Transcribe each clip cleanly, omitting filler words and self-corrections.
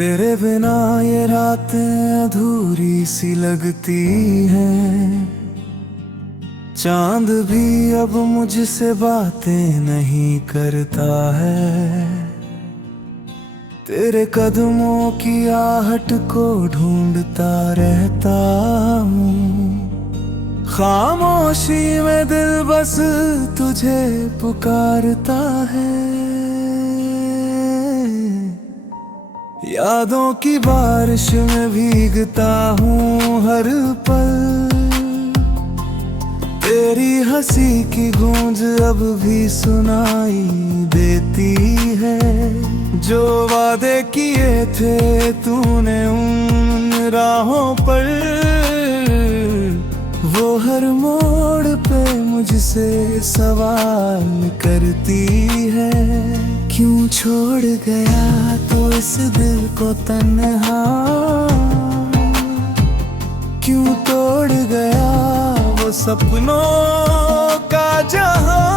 तेरे बिना ये रातें अधूरी सी लगती हैं। चांद भी अब मुझसे बातें नहीं करता है। तेरे कदमों की आहट को ढूंढता रहता हूँ। खामोशी में दिल बस तुझे पुकारता है। यादों की बारिश में भीगता हूँ हर पल। तेरी हंसी की गूंज अब भी सुनाई देती है। जो वादे किए थे तूने उन राहों पर, वो हर मोड़ पे मुझसे सवाल करती है। क्यों छोड़ गया तो इस दिल को तन्हा, क्यों तोड़ गया वो सपनों का जहां।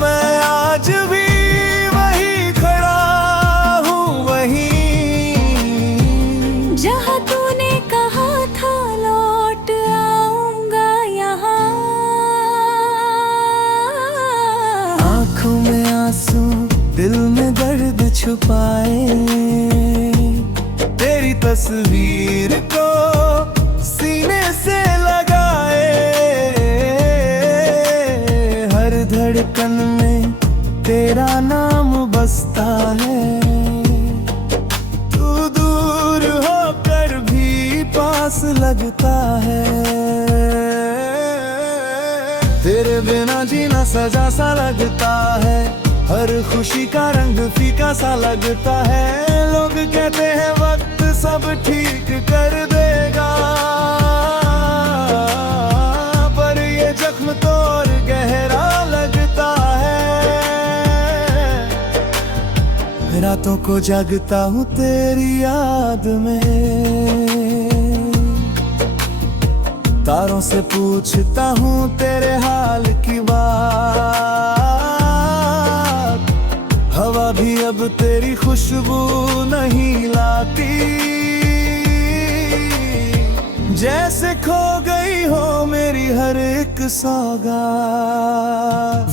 मैं आज भी वही खड़ा हूँ, वहीं जहाँ तूने कहा था लौट आऊंगा यहाँ। आँखों में आंसू दिल में दर्द छुपाए। तेरी तस्वीर को सीने से लगाए। हर धड़कन में तेरा नाम बसता है। तू दूर होकर भी पास लगता है। तेरे बिना जीना सजा सा लगता है। हर खुशी का रंग फीका सा लगता है। लोग कहते हैं वक्त सब ठीक कर देगा, पर ये जख्म तो और गहरा लगता है। रातों को जागता हूँ तेरी याद में। तारों से पूछता हूँ तेरे हाल की बात। हवा भी अब तेरी खुशबू नहीं लाती। जैसे खो गई हो मेरी हर एक सौगात।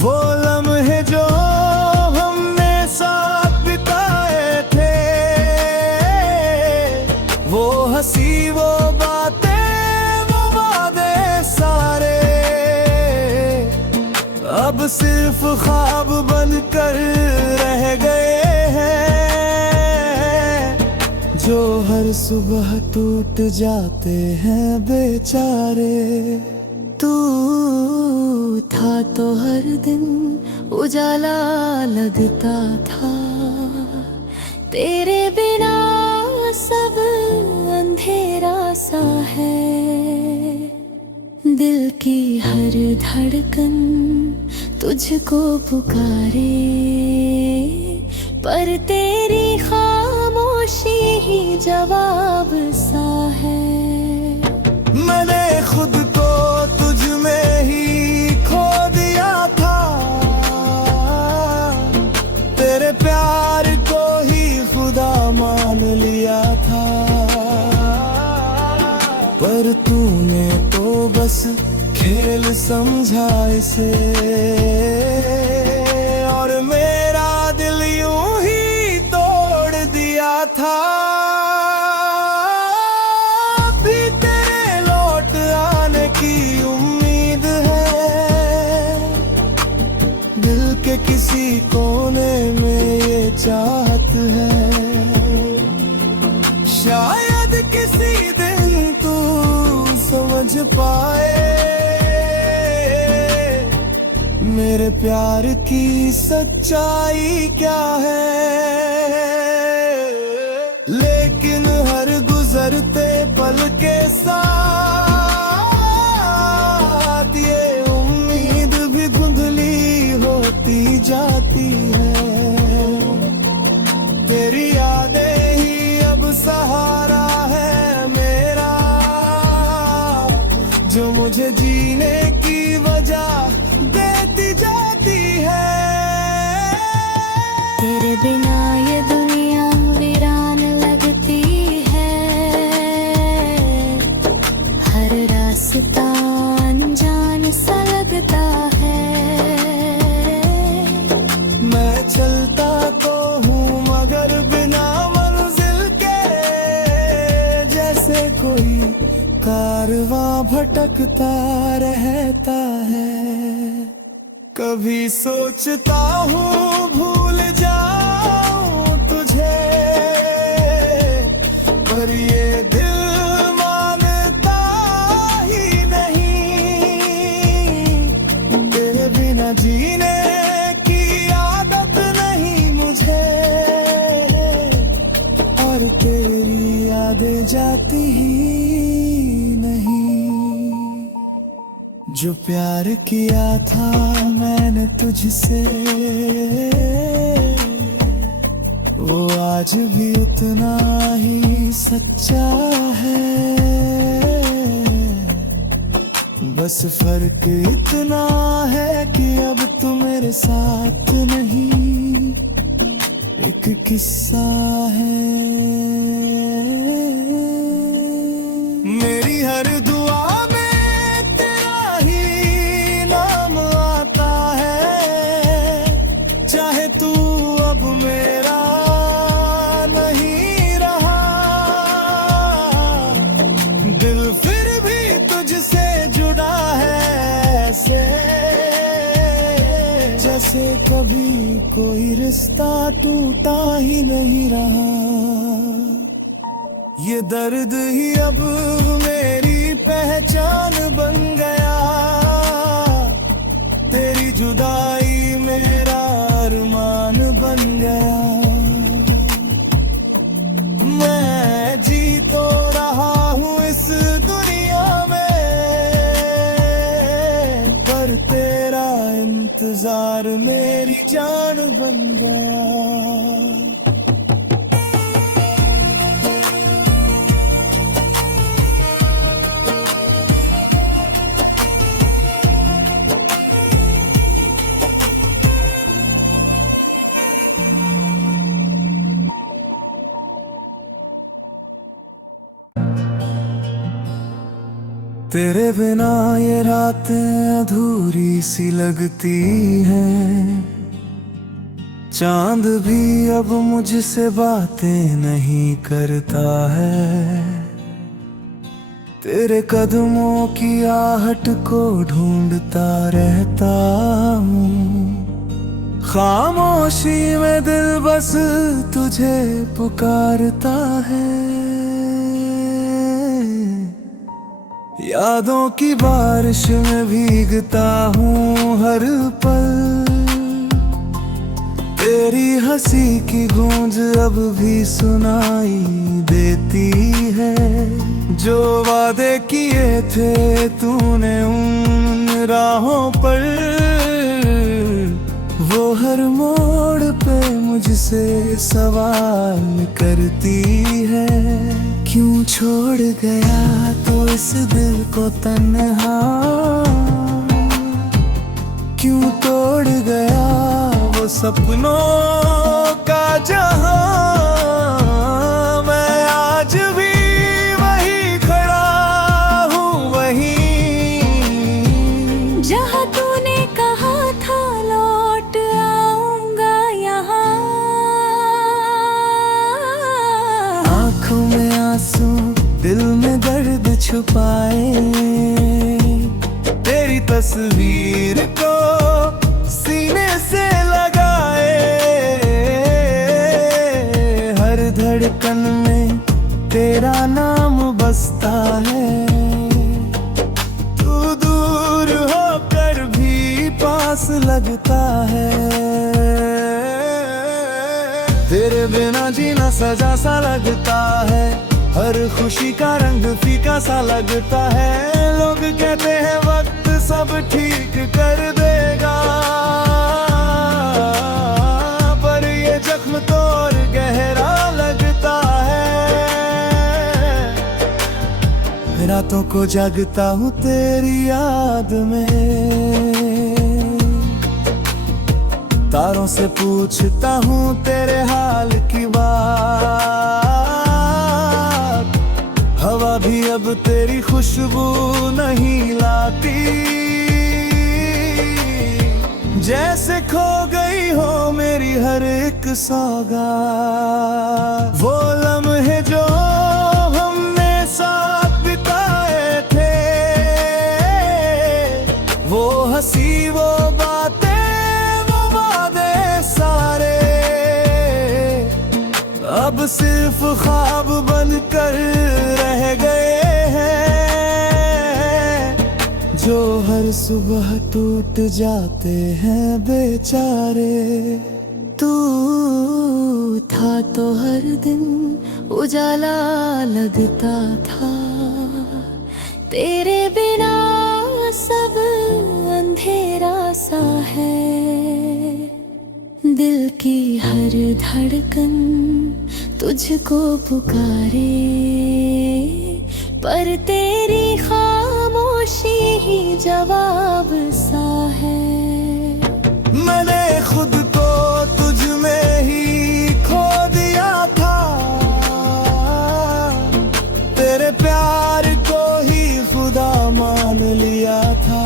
वो लम्हे जो हमने साथ बिताए थे, वो हंसी वो बातें वो वादे सारे अब सिर्फ ख्वाब बनकर रह गए हैं। जो हर सुबह टूट जाते हैं बेचारे। तू था तो हर दिन उजाला लगता था। तेरे बिना सब अंधेरा सा है। दिल की हर धड़कन तुझको पुकारे, पर तेरी खामोशी ही जवाब सा है। मैंने खुद को तुझ में ही खो दिया था। तेरे प्यार को ही खुदा मान लिया था। पर तूने तो बस खेल समझा इसे, और मेरा दिल यूं ही तोड़ दिया था। अभी तेरे लौट आने की उम्मीद है। दिल के किसी कोने में ये चाहत है। शायद किसी दिन तू समझ पाए मेरे प्यार की सच्चाई क्या है। लेकिन हर गुजरते पल के साथ ये उम्मीद भी धुंधली होती जाती है। तेरी यादें ही अब सहारा है मेरा, जो मुझे जीने की वजह देती जाती है। तेरे बिना ये दुनिया वीरान चलता तो हूँ मगर बिना मंजिल के, जैसे कोई कारवां भटकता रहता है। कभी सोचता हूँ भूल जाऊं तुझे, पर ये दिल मानता ही नहीं। तेरे बिना जीने की आदत नहीं मुझे, और तेरी यादें जाती ही नहीं। जो प्यार किया था मैंने तुझसे, वो आज भी उतना ही सच्चा है। बस फर्क इतना है कि अब तू मेरे साथ नहीं, एक किस्सा है। मेरी हर दुआ में तेरा ही नाम आता है, चाहे तू अब मेरा नहीं रहा। दिल फिर भी तुझसे जुड़ा है ऐसे, जैसे कभी कोई रिश्ता टूटा ही नहीं रहा। ये दर्द ही अब मेरी पहचान बन गया, तेरी जुदाई मेरा अरमान बन गया। मैं जी तो रहा हूँ इस दुनिया में, पर तेरा इंतजार मेरी जान बन गया। तेरे बिना ये रातें अधूरी सी लगती हैं, चांद भी अब मुझसे बातें नहीं करता है। तेरे कदमों की आहट को ढूंढता रहता हूँ, खामोशी में दिल बस तुझे पुकारता है। यादों की बारिश में भीगता हूँ हर पल, तेरी हंसी की गूंज अब भी सुनाई देती है। जो वादे किए थे तूने उन राहों पर, वो हर मोड़ पे मुझसे सवाल करती है। क्यों छोड़ गया तो इस दिल को तन्हा, क्यों तोड़ गया वो सपनों का जहां। मैं आज भी वही खड़ा हूँ, वहीं जहाँ तूने कहा था लौट आऊंगा यहाँ। आँखों में आंसू दिल में दर्द छुपाए, तेरी तस्वीर को सीने से लगाए। हर धड़कन में तेरा नाम बसता है, तू दूर होकर भी पास लगता है। तेरे बिना जीना सजा सा लगता है, हर खुशी का रंग फीका सा लगता है। लोग कहते हैं वक्त सब ठीक कर देगा, पर ये जख्म तो और गहरा लगता है। रातों को जागता हूँ तेरी याद में, तारों से पूछता हूँ तेरे हाल की बात। हवा भी अब तेरी खुशबू नहीं लाती, जैसे खो गई हो मेरी हर एक सौगात। वो लम्हे जो हमने साथ बिताए थे, वो हंसी वो बातें वो वादे सारे अब सिर्फ ख्वाब बनकर रह गए हैं, जो हर सुबह टूट जाते हैं बेचारे। तू था तो हर दिन उजाला लगता था, तेरे बिना सब अंधेरा सा है। दिल की हर धड़कन तुझको पुकारे, पर तेरी खामोशी ही जवाब सा है। मैंने खुद को तुझ में ही खो दिया था, तेरे प्यार को ही खुदा मान लिया था,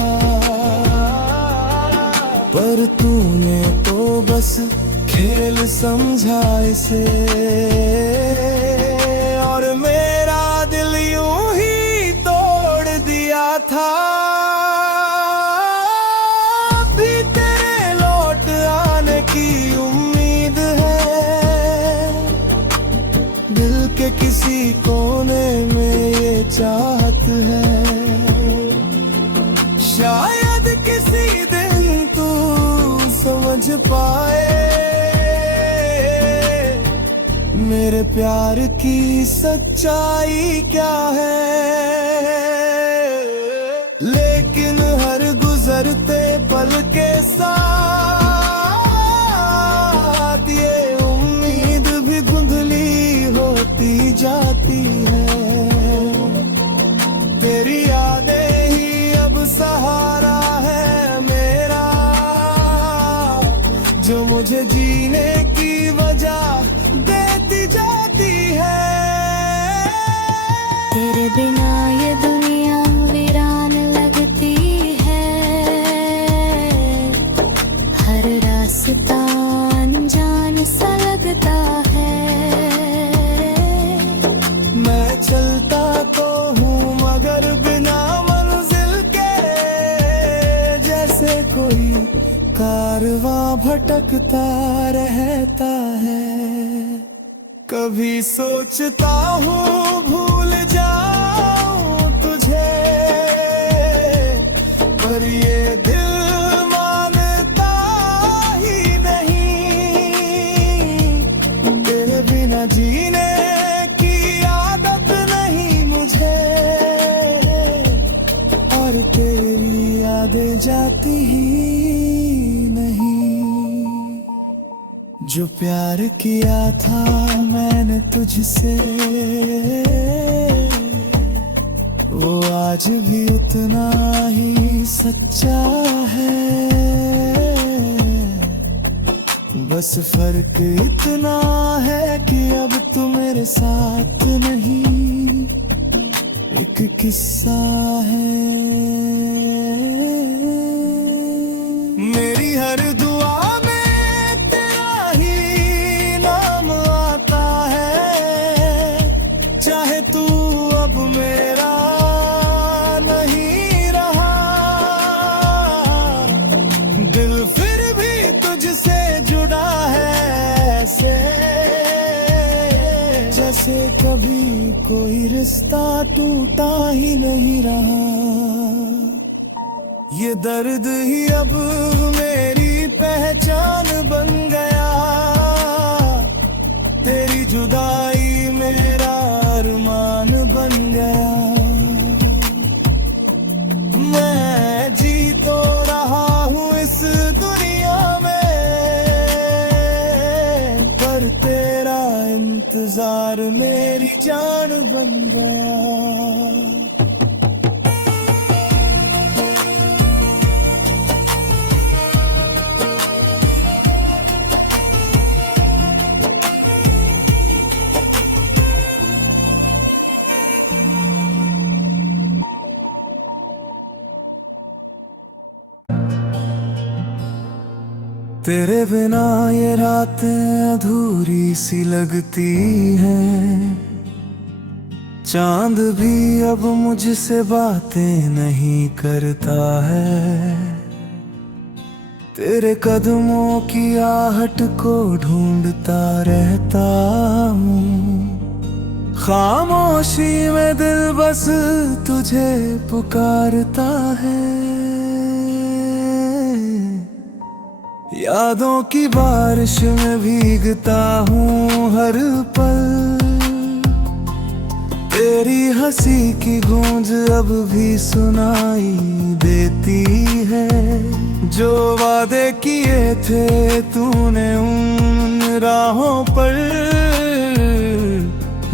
पर तूने तो बस खेल समझा इसे, और मेरा दिल यूं ही तोड़ दिया था। अभी तेरे लौट आने की उम्मीद है, दिल के किसी कोने में ये चाहत है, शायद किसी दिन तू समझ पाए मेरे प्यार की सच्चाई क्या है। लेकिन हर गुजरते पल के साथ ये उम्मीद भी धुंधली होती जाती है, तेरी यादें ही अब सहारा है मेरा, जो मुझे जीने की वजह देती जाती है। तेरे बिना ये दुनिया वीरान लगती है, हर रास्ता अनजान सा लगता है। मैं चलता तो हूँ मगर बिना मंजिल के, जैसे कोई कारवां भटकता रहता है। कभी सोचता हूँ भूल जाऊं तुझे, पर ये दिल मानता ही नहीं, तेरे बिना जीने की आदत नहीं मुझे, और तेरी यादें जाती ही नहीं। जो प्यार किया था मैंने तुझसे, वो आज भी उतना ही सच्चा है, बस फर्क इतना है कि अब तू मेरे साथ नहीं, एक किस्सा है। मेरी हर दुआ से कभी कोई रिश्ता टूटा ही नहीं रहा, ये दर्द ही अब मेरी पहचान बन गया, तेरी जुदाई मेरा अरमान बन गया। मैं जी तो रहा हूँ इस दुनिया में, पर तेरा इंतजार मेरी जान बन गया। तेरे बिना ये रातें अधूरी सी लगती हैं। चांद भी अब मुझसे बातें नहीं करता है। तेरे कदमों की आहट को ढूंढता रहता हूँ। खामोशी में दिल बस तुझे पुकारता है। यादों की बारिश में भीगता हूँ हर पल। तेरी हंसी की गूंज अब भी सुनाई देती है। जो वादे किए थे तूने उन राहों पर,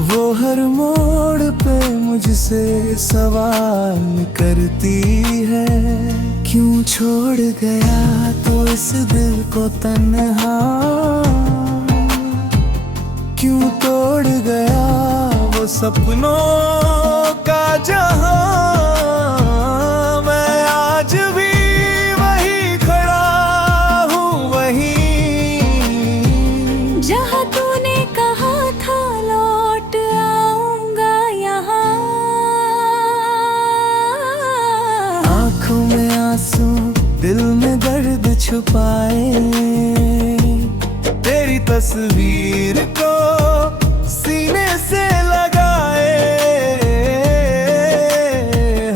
वो हर मोड़ पे मुझसे सवाल करती है। क्यों छोड़ गया तो इस दिल को तन्हा, क्यों तोड़ गया वो सपनों का जहां। मैं आज भी वही खड़ा हूँ, वहीं जहाँ तूने कहा था लौट आऊंगा यहाँ। आँखों में आंसू दिल में दर्द छुपाए। तेरी तस्वीर को सीने से लगाए।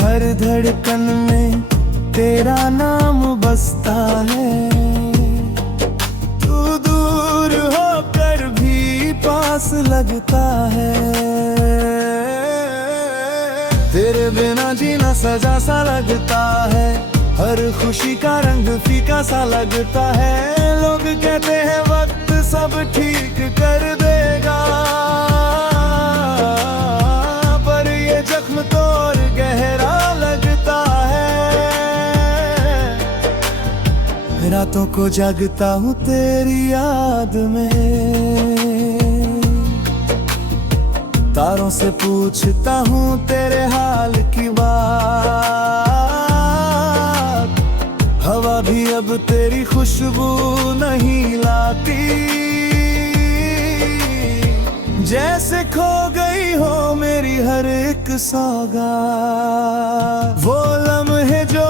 हर धड़कन में तेरा नाम बसता है। तू दूर होकर भी पास लगता है। तेरे बिना जीना सजा सा लगता है। हर खुशी का रंग फीका सा लगता है। लोग कहते हैं वक्त सब ठीक कर देगा, पर ये जख्म तो और गहरा लगता है। रातों को जागता हूँ तेरी याद में। तारों से पूछता हूँ तेरे हाल की बात। हवा भी अब तेरी खुशबू नहीं लाती। जैसे खो गई हो मेरी हर एक सौगात। वो लम्हे जो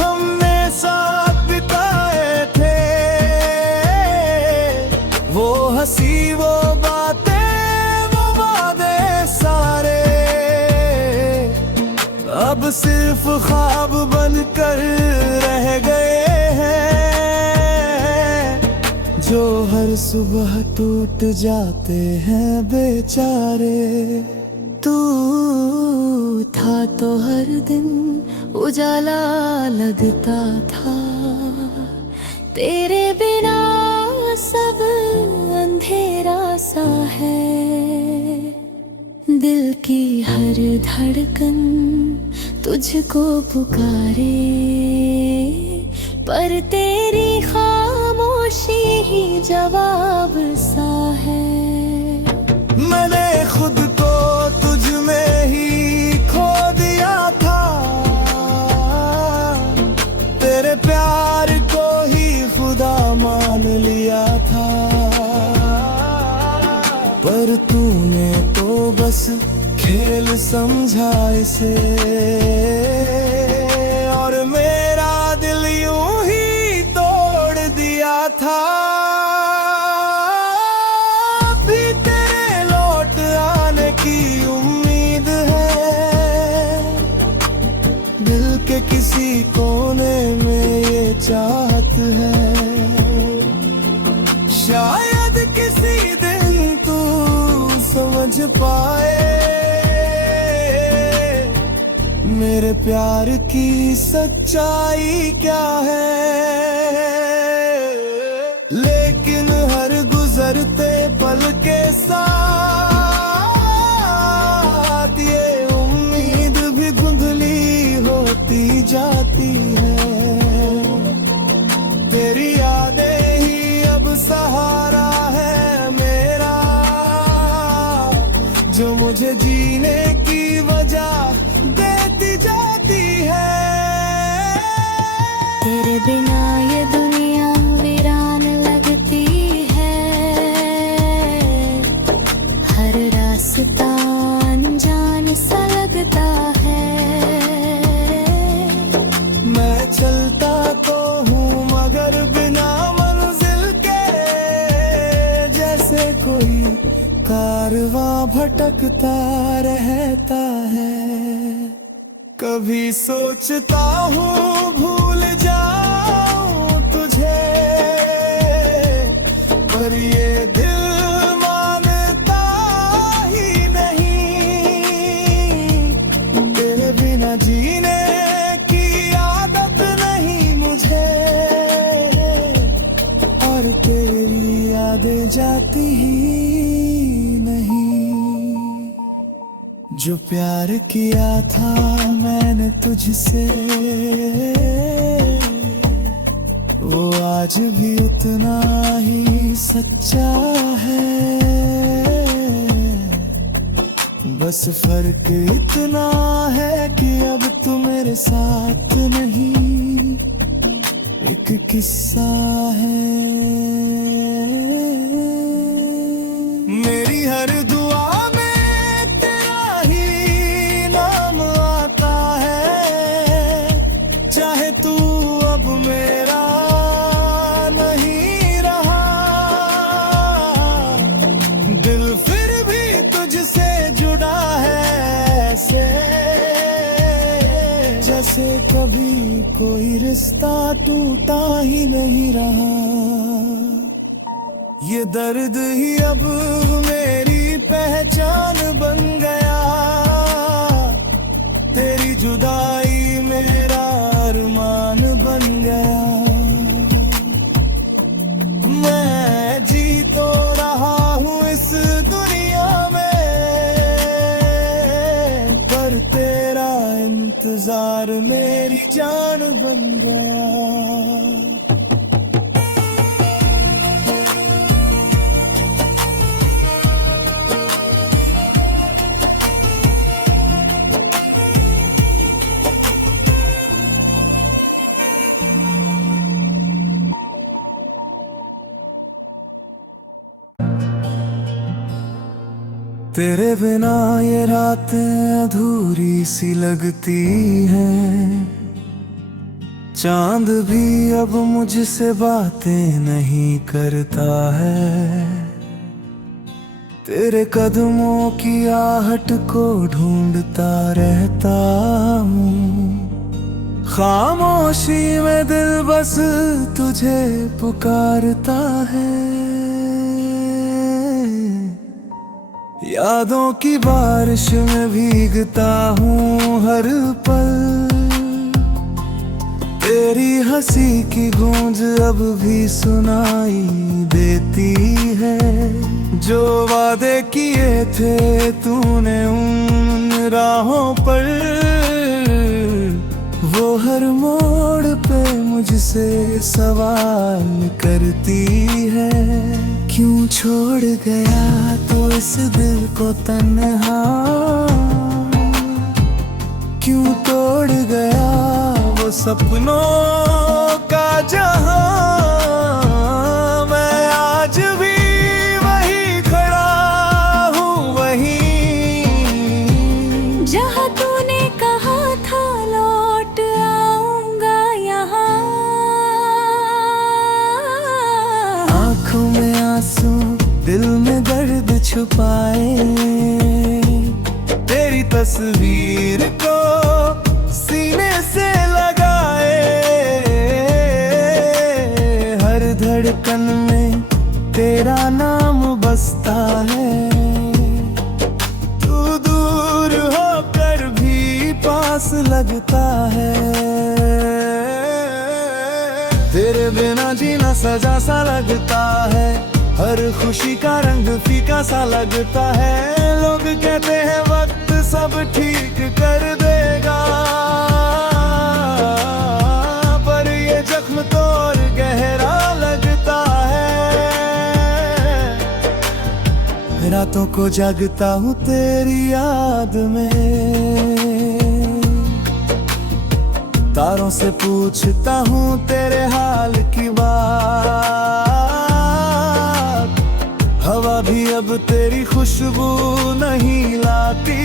हमने साथ बिताए थे, वो हंसी वो बातें वो वादे सारे, अब सिर्फ ख्वाब बनकर रह गए हैं। जो हर सुबह टूट जाते हैं बेचारे। तू था तो हर दिन उजाला लगता था। तेरे बिना सब अंधेरा सा है। दिल की हर धड़कन तुझको पुकारे, पर तेरी खामोशी ही जवाब सा है। मैंने खुद को तुझ में ही खो दिया था। तेरे प्यार को ही खुदा मान लिया था। पर तूने तो बस खेल समझा इसे, और मेरा दिल यूं ही तोड़ दिया था। अभी तेरे लौट आने की उम्मीद है। दिल के किसी कोने में ये चाहत है। शायद किसी दिन तू समझ पाए मेरे प्यार की सच्चाई क्या है। लेकिन हर गुजरते पल के साथ ये उम्मीद भी धुंधली होती जाती है। तेरी यादें ही अब सहारा है मेरा, जो मुझे जीने की वजह देती जाती है। तेरे बिना ये दुनिया मेरा कोई कारवां भटकता रहता है। कभी सोचता हूँ भूल जाऊं तुझे, पर ये दिल मानता ही नहीं। तेरे बिना जीने की आदत नहीं मुझे, और तेरी यादें जाती ही नहीं। जो प्यार किया था मैंने तुझसे, वो आज भी उतना ही सच्चा है। बस फर्क इतना है कि अब तू मेरे साथ नहीं, एक किस्सा है। मेरी हर दुआ में तेरा ही नाम आता है, चाहे तू अब मेरा नहीं रहा। दिल फिर भी तुझसे जुड़ा है ऐसे, जैसे कभी कोई रिश्ता टूटा ही नहीं रहा। ये दर्द ही अब मेरी पहचान बन गया, तेरी जुदाई मेरा अरमान बन गया। मैं जी तो रहा हूँ इस दुनिया में, पर तेरा इंतजार मेरी जान बन गया। तेरे बिना ये रातें अधूरी सी लगती हैं, चांद भी अब मुझसे बातें नहीं करता है। तेरे कदमों की आहट को ढूंढता रहता हूँ, खामोशी में दिल बस तुझे पुकारता है। यादों की बारिश में भीगता हूँ हर पल, तेरी हंसी की गूंज अब भी सुनाई देती है। जो वादे किए थे तूने उन राहों पर, वो हर मोड़ पे मुझसे सवाल करती है। क्यों छोड़ गया तो इस दिल को तन्हा, क्यों तोड़ गया वो सपनों का जहां। मैं आज भी वही खड़ा हूँ, वहीं जहाँ तूने कहा था लौट आऊंगा यहाँ। आँखों में आंसू दिल में दर्द छुपाए, तेरी तस्वीर को सीने से लगाए। हर धड़कन में तेरा नाम बसता है, तू दूर होकर भी पास लगता है। तेरे बिना जीना सजा सा लगता है, हर खुशी का रंग फीका सा लगता है। लोग कहते हैं वक्त सब ठीक कर देगा, पर ये जख्म तो और गहरा लगता है। रातों को जागता हूँ तेरी याद में, तारों से पूछता हूँ तेरे हाल की बात। हवा भी अब तेरी खुशबू नहीं लाती,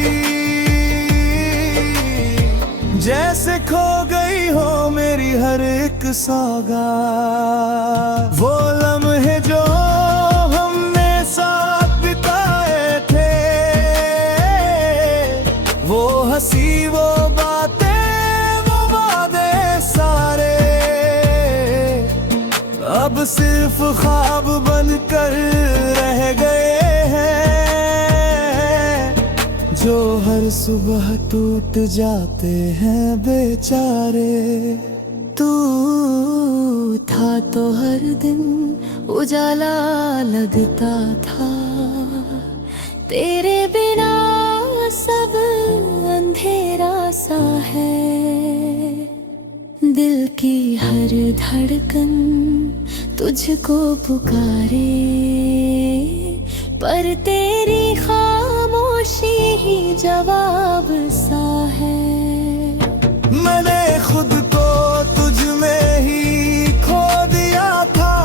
जैसे खो गई हो मेरी हर एक सौगात। वो लम्हे जो हमने साथ सिर्फ ख्वाब बनकर रह गए हैं, जो हर सुबह टूट जाते हैं बेचारे। तू था तो हर दिन उजाला लगता था, तेरे बिना सब अंधेरा सा है। दिल की हर धड़कन तुझको पुकारे, पर तेरी खामोशी ही जवाब सा है। मैंने खुद को तुझ में ही खो दिया था,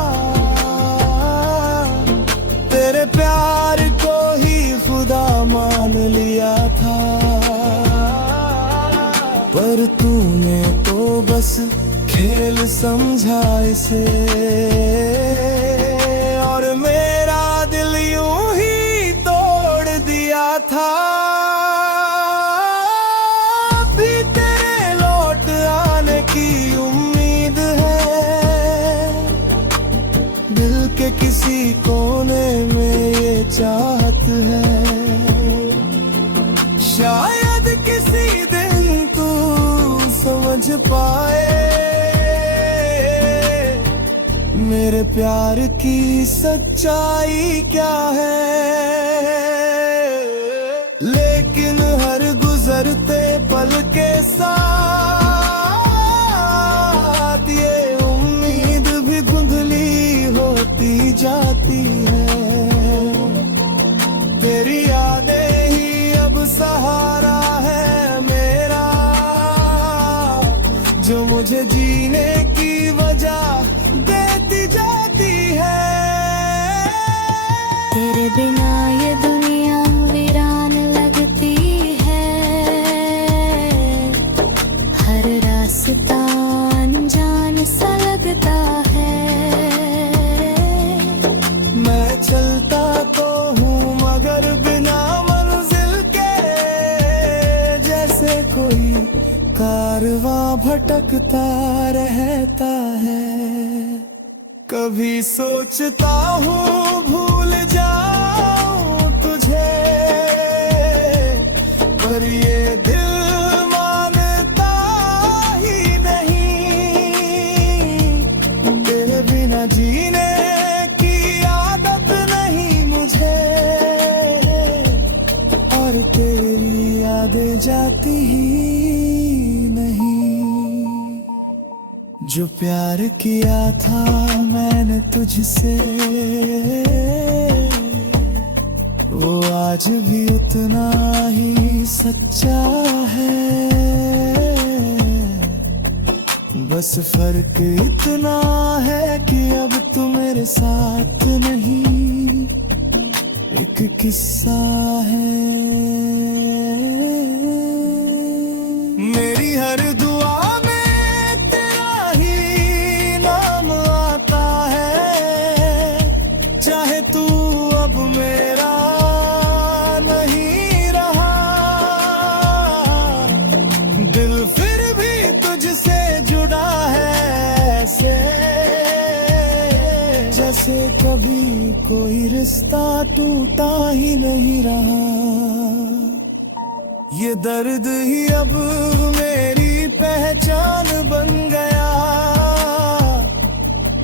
तेरे प्यार को ही खुदा मान लिया था, पर तूने तो बस खेल समझा इसे, और मेरा दिल यूं ही तोड़ दिया था। अभी तेरे लौट आने की उम्मीद है, दिल के किसी कोने में ये चाहत है, शायद किसी दिन तू समझ पाए मेरे प्यार की सच्चाई क्या है। लेकिन हर गुजरते पल के साथ ये उम्मीद भी धुंधली होती जाती है, तेरी यादें ही अब सहारा है मेरा, जो मुझे जीने की वजह देती जाती है। तेरे बिना ये दुनिया वीरान लगती है, हर रास्ता अनजान सा लगता है। मैं चलता तो हूँ मगर बिना मंजिल के, जैसे कोई कारवां भटकता रहता है। कभी सोचता हूँ भूल जाऊं तुझे, पर ये दिल मानता ही नहीं, तेरे बिना जीने की आदत नहीं मुझे, और तेरी यादें जाती ही नहीं। जो प्यार किया था मैंने तुझसे, वो आज भी उतना ही सच्चा है, बस फर्क इतना है कि अब तू मेरे साथ नहीं, एक किस्सा है। मेरी हर दुआ से कभी कोई रिश्ता टूटा ही नहीं रहा, ये दर्द ही अब मेरी पहचान बन गया,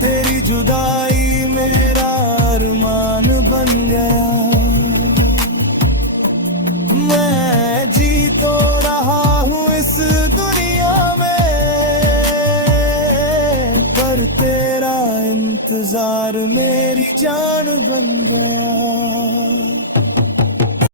तेरी जुदाई मेरा अरमान बन गया। मैं जी तो रहा हूँ इस दुनिया में, पर तेरा इंतजार मेरी जान बन गया।